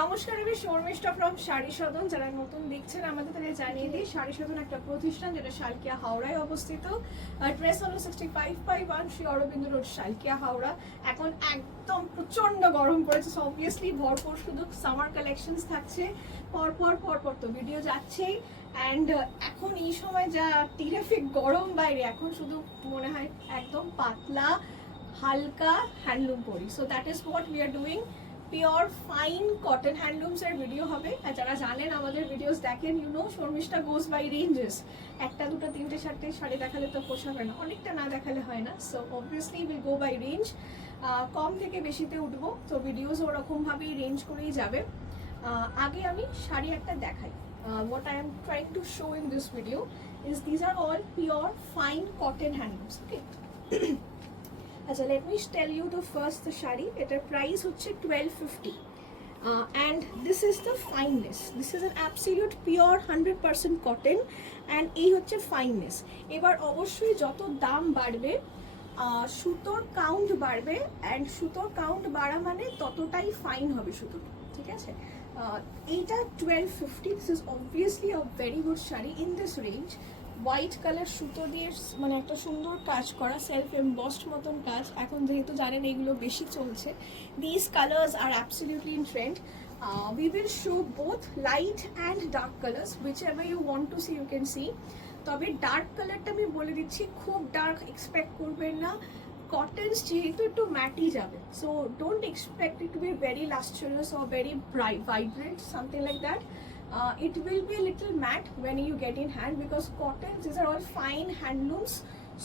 নমস্কার, আমি শর্মিষ্ঠা ফ্রম শাড়ি সদন। যারা নতুন দেখছেন আমাদের তাদের জানিয়ে দিই, শাড়ি সদন একটা প্রতিষ্ঠান যেটা শালকিয়া হাওড়ায় অবস্থিত। অ্যাড্রেস হলো 65/1 শ্রী অরবিন্দ রোড, শালকিয়া হাওড়া। এখন একদম প্রচন্ড গরম পড়েছে, সো অবভিয়াসলি ভরপুর শুধু সামার কালেকশনস থাকছে। পরপর তো ভিডিও যাচ্ছেই। অ্যান্ড এখন এই সময় যা টেরিফিক গরম বাইরে, এখন শুধু মনে হয় একদম পাতলা হালকা হ্যান্ডলুম পরি। So that is what we are doing. Pure fine cotton handlooms এর ভিডিও হবে। আর যারা জানেন আমাদের ভিডিওস দেখেন, you know Sharmistha goes by ranges. একটা দুটো তিনটে চারটে শাড়ি দেখালে তো পোষাবে না, অনেকটা না দেখালে হয় না। So obviously will go by range, কম থেকে বেশিতে উঠবো। তো ভিডিওস ওরকমভাবেই রেঞ্জ করেই যাবে। আগে আমি শাড়ি একটা দেখাই। What I am trying to show in this video is these are all pure fine cotton handlooms. Okay. আচ্ছা, let me tell you the first sari. এটার প্রাইস হচ্ছে 1250 and this is the fineness. This is an absolute pure 100% cotton and এই হচ্ছে fineness। এবার অবশ্যই যত দাম বাড়বে সুতোর কাউন্ট বাড়বে, অ্যান্ড সুতোর কাউন্ট বাড়া মানে ততটাই ফাইন হবে সুতোটা, ঠিক আছে? এইটা 1250। This is obviously a very good sari in this range. White colour সুতো দিয়ে মানে একটা সুন্দর কাজ করা, সেলফ এমবসড মতন কাজ। এখন যেহেতু জানেন এইগুলো বেশি চলছে, this colours are absolutely in trend. We will show both light and dark colors, whichever you want to see you can see. তবে ডার্ক কালারটা আমি বলে দিচ্ছি, খুব ডার্ক এক্সপেক্ট করবেন না। কটনস যেহেতু একটু ম্যাটি যাবে, so don't expect it to be very lustrous or very bright, vibrant, something like that. It will be a little matte when you get in hand, because cottons, these are all fine handlooms,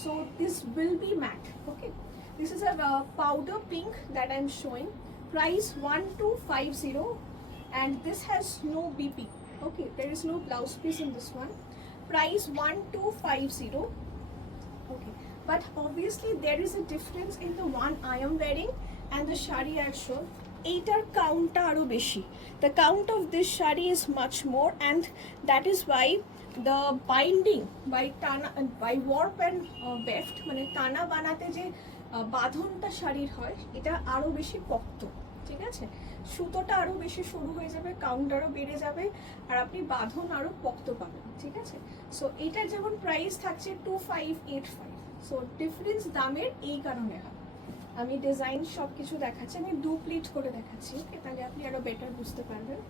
so this will be matte. Okay, this is a powder pink that I'm showing. Price 1250 and this has no BP. Okay, there is no blouse piece in this one. Price 1250. Okay, but obviously there is a difference in the one I am wearing and the shari I shown. এইটার কাউন্টটা আরো বেশি। The count of this shari is much more, and that is why the binding by warp and weft, মানে টানা বানাতে যে বাঁধনটা শাড়ির হয়, এটা আরো বেশি পক্ত, ঠিক আছে? সুতোটা আরো বেশি সরু হয়ে যাবে, কাউন্ট আরো বেড়ে যাবে, আর আপনি বাঁধন আরো পক্ত পাবেন, ঠিক আছে? সো এটার যেমন প্রাইস থাকছে 2585, সো ডিফারেন্স দামের এই কারণে হয়। আমি ডিজাইন সব কিছু দেখাচ্ছি, আমি দু প্লিট করে দেখাচ্ছি, ওকে? তাহলে আপনি আরো বেটার বুঝতে পারবেন।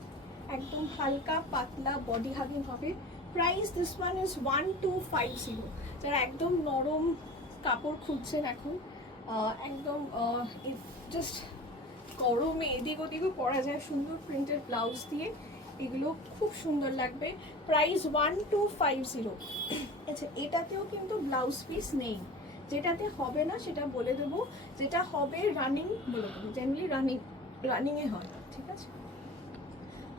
একদম হালকা পাতলা বডি হাগিং হবে। Price this one is 1250। যারা একদম নরম কাপড় খুঁজছেন এখন, একদম জাস্ট গরমে এদিক ওদিকও পরা যায় সুন্দর প্রিন্টেড ব্লাউজ দিয়ে, এগুলো খুব সুন্দর লাগবে। প্রাইস 1250। আচ্ছা, এটাতেও কিন্তু ব্লাউজ পিস নেই। যেটাতে হবে না সেটা বলে দেবো, যেটা হবে রানিং বলে দেবো। জেনারেলি রানিংয়ে হয়, ঠিক আছে?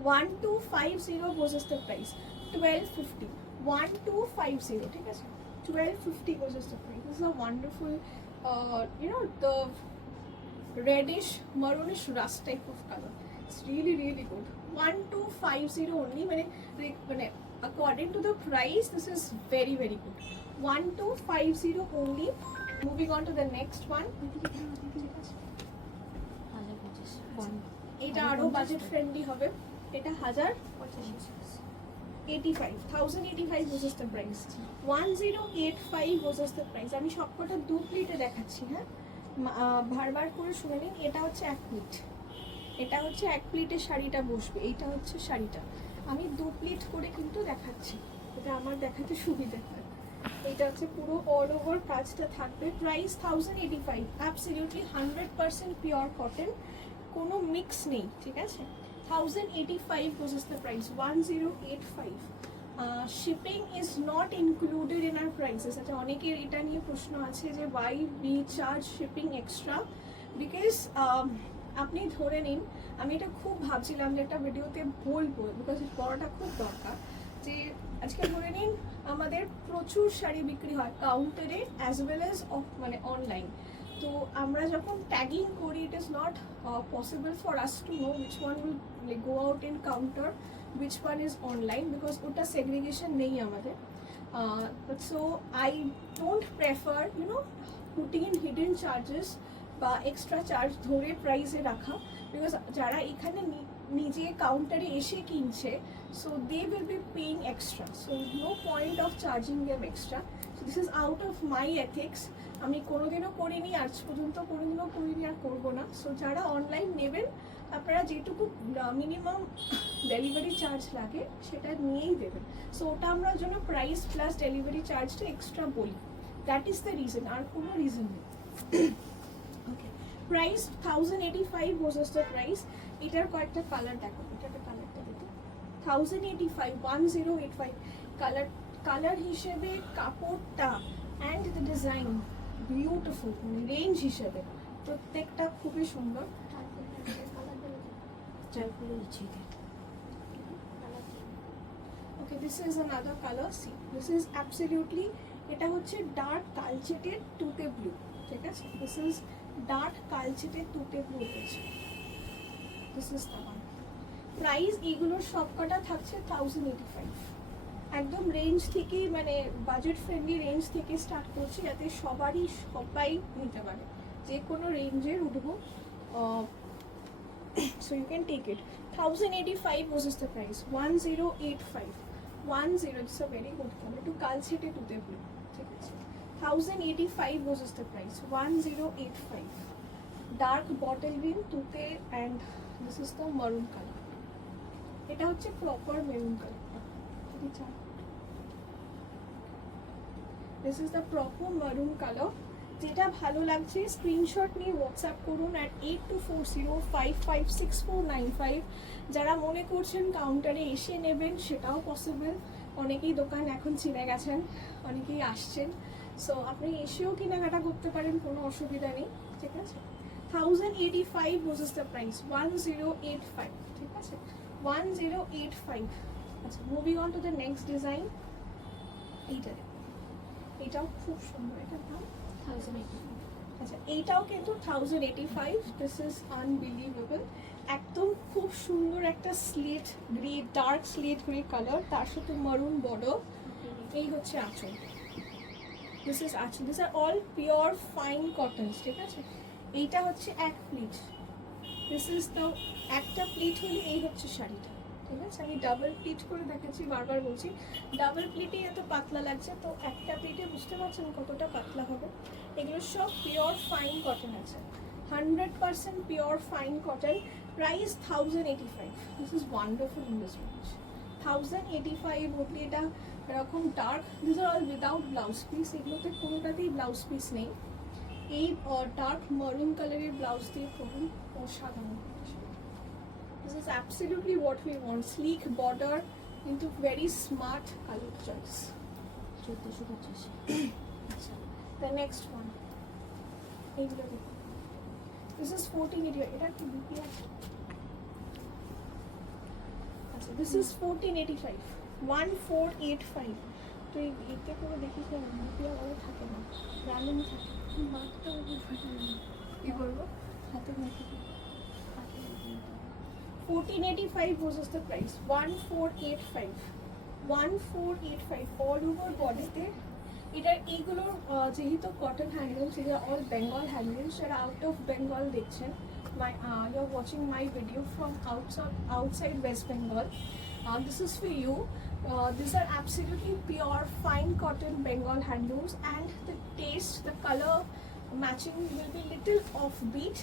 1250 goes as the price. 1250, 1250, ঠিক আছে? 1250 goes as the price. This is a wonderful, you know, the reddish maroonish rust type of color. It's really good. 1250 only, মানে according to the price this is very good. 1250 only. Moving on to the next one. এটা আরো budget friendly হবে। এটা 1085 was the price. 1085 was the price. আমি সবকটা দু প্লেটে দেখাচ্ছি, হ্যাঁ? বারবার করে শুনে নিন। এটা হচ্ছে এক প্লেট, এটা হচ্ছে এক প্লেটে শাড়িটা বসবে, এইটা হচ্ছে শাড়িটা। আমি দু প্লেট করে কিন্তু দেখাচ্ছি, এটা আমার দেখাতে সুবিধা হয়। এটা হচ্ছে পুরো অল ওভার কাজটা থাকবে। প্রাইস 1085, অ্যাবসলিউটলি 100% পিওর কটন, কোনো মিক্স নেই, ঠিক আছে? 1085 was the price. 1085. Shipping is not included in our prices. আচ্ছা, অনেকের এটা নিয়ে প্রশ্ন আছে যে why we charge shipping extra, because আপনি ধরে নিন, আমি এটা খুব ভাবছিলাম যে একটা ভিডিওতে বলবো, বিকজ বড়টা খুব দরকার, যে আজকে ধরে নিন আমাদের প্রচুর শাড়ি বিক্রি হয় কাউন্টারে অ্যাজ ওয়েল অ্যাজ মানে অনলাইন। তো আমরা যখন ট্যাগিং করি, it is not possible for us to know which one will go out in counter, which one is online, because ওটা সেগ্রিগেশন নেই আমাদের। So I don't prefer, you know, putting in hidden charges বা extra charge ধরে প্রাইসে রাখা, because যারা এখানে নিজে কাউন্টারে এসে কিনছে, so they will be paying extra, so no point of charging them extra. So this is out of my ethics. আমি কোনোদিনও করিনি, আজ পর্যন্ত কোনোদিনও করিনি আর করবো না। সো যারা অনলাইন নেবেন, আপনারা যেটুকু মিনিমাম ডেলিভারি চার্জ লাগে সেটা নিয়েই দেবেন। সো ওটা আমরা জন্য প্রাইস প্লাস ডেলিভারি চার্জটা এক্সট্রা বলি, দ্যাট ইজ দ্য রিজন, আর কোনো রিজন নেই। ওকে, প্রাইস 1085 ভার্সেস দ্য প্রাইস। এটার কয়েকটা কালার দেখো, এটাতে কালারটা দেখো 1085 1085 কালার, কালার হিসেবে কাপড়টা and the design beautiful, range হিসেবে প্রত্যেকটা খুবই সুন্দর। Okay, this is another color. See, this is absolutely, এটা হচ্ছে ডার্ক কালচেটেড তুতে ব্লু, ঠিক আছে? This is ডার্ক কালচেটেড তুতে ব্লু হচ্ছে। This is the one. Price এগুলোর সবকটা থাকছে 1085, একদম রেঞ্জ থেকে, মানে বাজেট ফ্রেন্ডলি রেঞ্জ থেকে স্টার্ট করছি, যাতে সবাই নিতে পারে, যে কোনো রেঞ্জের উঠবো। So you can take it. 1085 versus the price 1085 10, it's a very good color, to kalchete to the blue, ঠিক আছে? 1085 versus the price 1085, dark bottle green তুতে, and this is the maroon color. এটা হচ্ছে প্রপার মেরুন কালার, যদি চান। This is the proper maroon color. যেটা ভালো লাগছে স্ক্রিনশট নিয়ে হোয়াটসঅ্যাপ করুন at 8240556495। যারা মনে করছেন কাউন্টারে এসে নেবেন, সেটাও পসিবল। অনেকেই দোকান এখন চিনে গেছেন, অনেকেই আসছেন, সো আপনি এসেও কেনাকাটা করতে পারেন, কোনো অসুবিধা নেই, ঠিক আছে? 1085 versus the price 1085, ঠিক আছে? 1085। আচ্ছা, moving on to the next design. এটাও খুব সুন্দর, এটার দাম 1085। আচ্ছা, এইটাও কিন্তু 1085। দিস ইজ আনবিলিভেবল, একদম খুব সুন্দর একটা slate grey, dark slate grey colour, তার সাথে মারুন বর্ডার। এই হচ্ছে আঁচল, দিস ইজ আঁচল। This are all pure fine cottons, ঠিক আছে? এইটা হচ্ছে এক প্লিট, দিস ইজ দ্য একটা প্লিট হলে এই হচ্ছে শাড়িটা, ঠিক আছে? আমি ডাবল প্লিট করে দেখাচ্ছি, বারবার বলছি ডাবল প্লিটে এত পাতলা লাগছে, তো একটা প্লিটে বুঝতে পারছেন কতটা পাতলা হবে। এগুলো সব পিওর ফাইন কটন আছে, 100% pure fine cotton. Price 1085। This is wonderful in this range. 1085 মধ্যে এটা এরকম dark, this are all without blouse piece, এগুলোতে কোনোটাতেই ব্লাউজ পিস নেই। এই ডার্ক মারুন কালারের ব্লাউজ দিয়ে পরুন, অসাধারণ। This is absolutely what we want. Sleek border into very smart color choice. 1485. The next one. This is 1485. এটা কি বিপি আছে? আচ্ছা, this is 1485. 1485. তো এইটা করে দেখিস না, বিপি আর থাকে না, রানিং থাকে। মাত্র কি বলবো, হাতে মাত্র 1485 versus the price 1485 1485 all over bodyতে। এটার এইগুলোর যেহেতু কটন হ্যান্ডলুমস, এগুলো অল বেঙ্গল হ্যান্ডলুমস। যারা আউট অফ বেঙ্গল দেখছেন, you are watching my video from outside West Bengal, this is for you. These are absolutely pure fine cotton Bengal handlooms, and the taste, the color matching will be little offbeat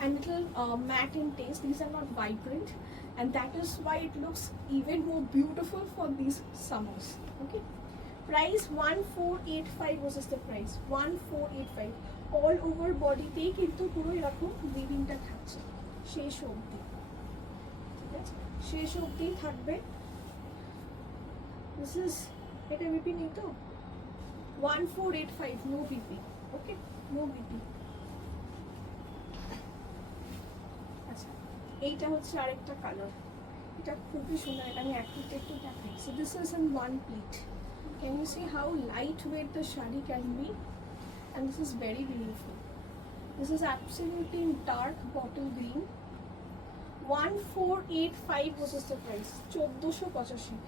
and little matte in taste. These are not vibrant, and that is why it looks even more beautiful for these summers. Okay, price 1485 versus the price 1485। all over body তে কিন্তু পুরো এরকম উইভিংটা থাকছে শেষ অবধি, ঠিক আছে? শেষ অবধি থাকবে। দিস ইজ, এটা বিপি নেই তো? 1485, নো বিপি, ওকে, নো বিপি। আচ্ছা, এইটা হচ্ছে আরেকটা কালার, এটা খুবই সুন্দর, এটা আমি একটু দেখাই। So this is in one pleat. Can you see how light weight the sari can be, and this is very beautiful. This is absolutely in dark bottle green. 1485 versus the price 1485।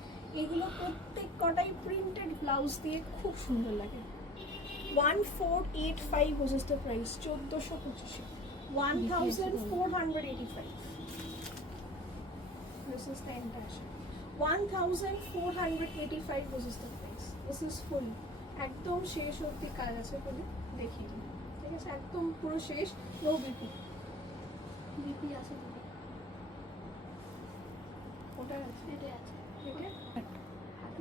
এগুলো প্রত্যেক কটাই প্রিন্টেড ব্লাউজ দিয়ে খুব সুন্দর লাগে, 1485 was is the price. 1485. 1485. This is the entire. 1485 was is the price. This is full. একদম শেষ অবধি কাজ আছে বলে দেখিয়ে দিই, ঠিক আছে? একদম পুরো শেষ, নো বিপি। বিপি আছে দিদি, ওটা আছে, এটা আছে, ঠিক আছে?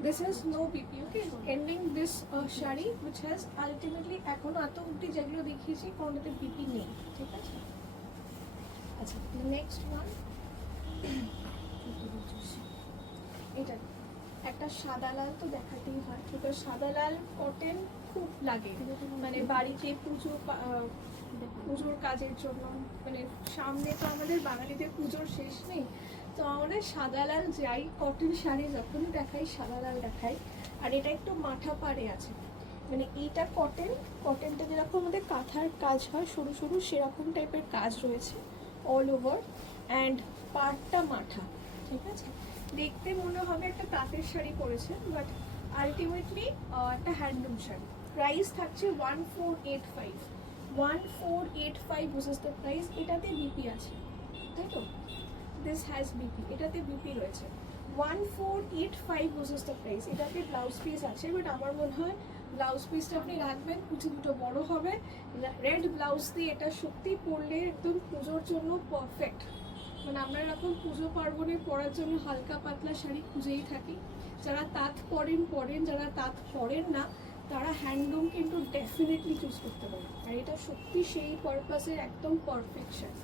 This is no BP, okay? Ending this shari which has ultimately এখনো এত অবধি যেগুলো দেখিয়েছি কোনোটাতে BP নেই, ঠিক আছে? আচ্ছা, নেক্সট ওয়ান, এটা একটা সাদা লাল তো দেখাতেই হয়, বিকজ সাদা লাল কটন খুব লাগে মানে বাড়িতে পুজোর কাজের জন্য। মানে সামনে তো আমাদের বাঙালিদের পুজোর শেষ নেই, তো আমাদের সাদা লাল যাই কটন শাড়ি যখনই দেখাই সাদা লাল দেখাই। আর এটা একটু মাথা পাড়ে আছে, মানে এইটা কটনটা যেরকম আমাদের কাঁথার কাজ হয় সরু সরু সেরকম টাইপের কাজ রয়েছে অল ওভার, অ্যান্ড পাড়টা মাথা, ঠিক আছে? দেখতে মনে হবে একটা তাঁতের শাড়ি পরেছে, বাট আলটিমেটলি একটা হ্যান্ডলুম শাড়ি। প্রাইস থাকছে 1485। 1485 বুঝেস দ্য প্রাইস। এটাতে বিপি আছে, তাই তো? দিস হ্যাজ বিপি, এটাতে বিপি রয়েছে। 1485 বুঝেস দ্য প্রাইস। এটাতে ব্লাউজ পিস আছে, বাট আমার মনে হয় ব্লাউজ পিসটা আপনি রাখবেন, কুচি দুটো বড় হবে। রেড ব্লাউজ দিয়ে এটা সত্যি পরলে একদম পুজোর জন্য পারফেক্ট। মানে আমরা এরকম পুজো পার্বণে পরার জন্য হালকা পাতলা শাড়ি খুঁজেই থাকি। যারা তাঁত পরেন, যারা তাঁত পরেন না তারা হ্যান্ডলুম কিন্তু ডেফিনেটলি চুজ করতে পারে। আর এটা সত্যি সেই পারপাসের একদম পারফেক্ট শাড়ি।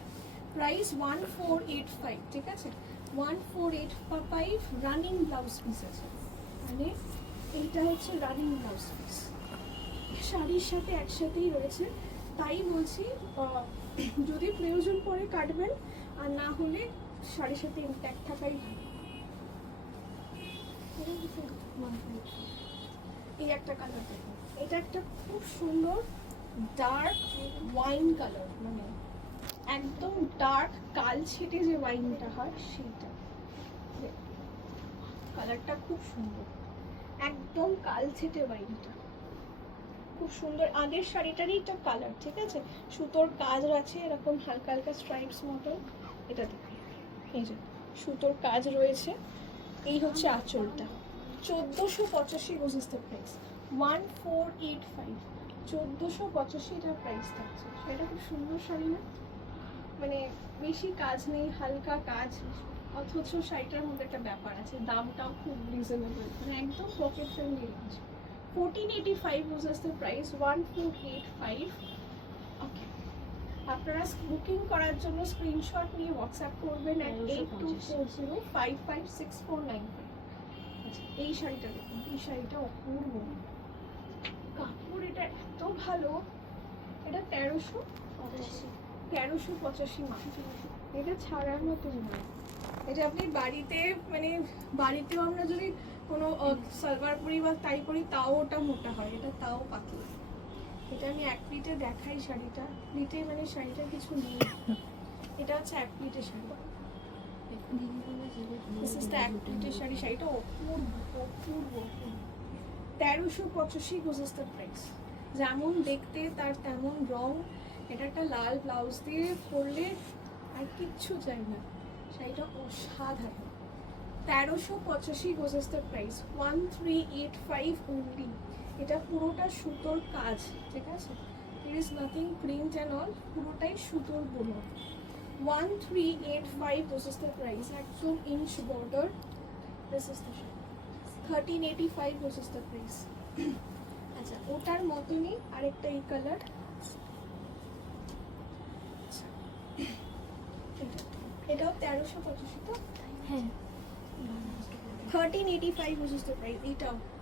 প্রাইস 1485, ঠিক আছে? 1485 রানিং ব্লাউজ পিস আছে, মানে এইটা হচ্ছে রানিং ব্লাউজ পিস, শাড়ির সাথে একসাথেই রয়েছে। তাই বলছি যদি প্রয়োজন পড়ে কাটবেন, আর না হলে শাড়ির সাথে ইনট্যাক্ট থাকাই ভালো। এই একটা কালার দেখুন, এটা একটা খুব সুন্দর ডার্ক ওয়াইন কালার, মানে একদম ডার্ক কাল ছেটে যে ওয়াইনটা হয় সেইটা। কালারটা খুব সুন্দর, একদম কাল ছেটে ওয়াইনটা খুব সুন্দর। আগের শাড়িটারই একটা কালার, ঠিক আছে? সুতোর কাজ আছে এরকম হালকা হালকা স্ট্রাইপস মতো। এটা দেখুন, এই যে সুতোর কাজ রয়েছে। এই হচ্ছে আঁচলটা। 1485 বুঝিস দ্য প্রাইস। 1485, 1485 এটার প্রাইস থাকছে। সেটা খুব সুন্দর শাড়ি না? মানে বেশি কাজ নেই, হালকা কাজ, অথচ শাড়িটার মধ্যে একটা ব্যাপার আছে, দামটাও খুব রিজনেবল, মানে একদম পকেট ফ্রেন্ডলি রেঞ্জ। 1485 বুঝিস দ্য প্রাইস। 1485, ওকে। আপনারা বুকিং করার জন্য স্ক্রিনশট নিয়ে হোয়াটসঅ্যাপ করবেন at 8240556495। আচ্ছা, এই শাড়িটা দেখুন, এই শাড়িটা অপূর্ব কাপড়, এটা এত ভালো। এটা 1385 মাত্র। এটা ছাড়ার মতো নয়। এটা আপনি বাড়িতে, মানে বাড়িতেও আমরা যদি কোনো সালভার পরি বা তাই পরি তাও ওটা মোটা হয়, এটা তাও পাতলা। এটা আমি এক প্লিটে দেখাই শাড়িটা, প্লিটে মানে শাড়িটা কিছু নেই। এটা হচ্ছে এক প্লিটের শাড়ি, এক প্লিটের শাড়ি। শাড়িটা অপূর্ব অপূর্ব। 1385 গোজেস দ্য প্রাইস। যেমন দেখতে তার তেমন রং। এটা একটা লাল ব্লাউজ দিয়ে পরলে আর কিচ্ছু চাই না, শাড়িটা অসাধারণ। 1385 গোজেস দ্য প্রাইস। 1385 অনলি। এটা পুরোটা সুতোর কাজ, ঠিক আছে? there is nothing print and all, পুরোটাই সুতোর বোনা। 1385 this is the price. Actual inch border, this is the shade. 1385 this is the price. আচ্ছা, ওটার মতনই আরেকটা এই কালার। এটাও 1385 তো? হ্যাঁ, 1385 which is the price.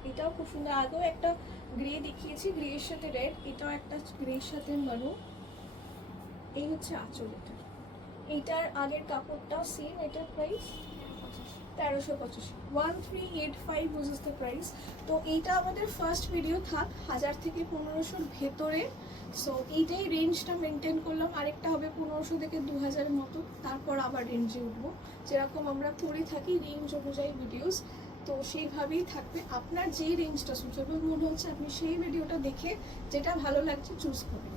এটাও খুব সুন্দর। আগেও একটা গ্রে দেখিয়েছি, গ্রের সাথে রেড, এটাও একটা গ্রের সাথে মারুন। এই হচ্ছে আঁচল। এইটার আগের কাপড়টাও সেম। এটার price 1385। 1385 which is the price. তো এইটা আমাদের ফার্স্ট ভিডিও থাক 1000 থেকে 1500 ভেতরে। সো এইটাই রেঞ্জটা মেনটেন করলাম। আরেকটা হবে 1500 থেকে 2000 মতো, তারপর আবার রেঞ্জে উঠবো, যেরকম আমরা করে থাকি রেঞ্জ অনুযায়ী ভিডিওস। তো সেইভাবেই থাকবে। আপনার যে রেঞ্জটা সুইটেবল মনে হচ্ছে আপনি সেই ভিডিওটা দেখে যেটা ভালো লাগছে চুজ করবেন।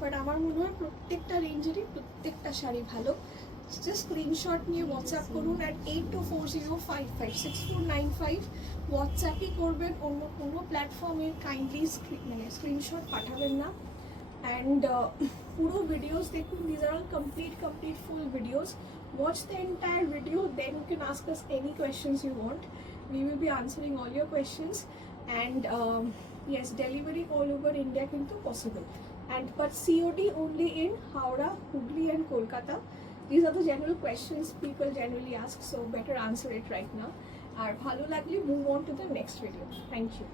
বাট আমার মনে হয় প্রত্যেকটা রেঞ্জেরই প্রত্যেকটা শাড়ি ভালো। জাস্ট স্ক্রিনশট নিয়ে হোয়াটসঅ্যাপ করুন অ্যাট 8240556495। হোয়াটসঅ্যাপই করবেন, অন্য কোনো প্ল্যাটফর্মে কাইন্ডলি মানে স্ক্রিনশট পাঠাবেন না। অ্যান্ড পুরো ভিডিওস দেখুন, these are all complete full videos. Watch the entire video, then you can ask us any questions you want. We will be answering all your questions. And yes, delivery all over India kintu possible. And but COD only in Howrah, Hubli and Kolkata. These are the general questions people generally ask, so better answer it right now. Ar bhalo lagle move on to the next video. Thank you.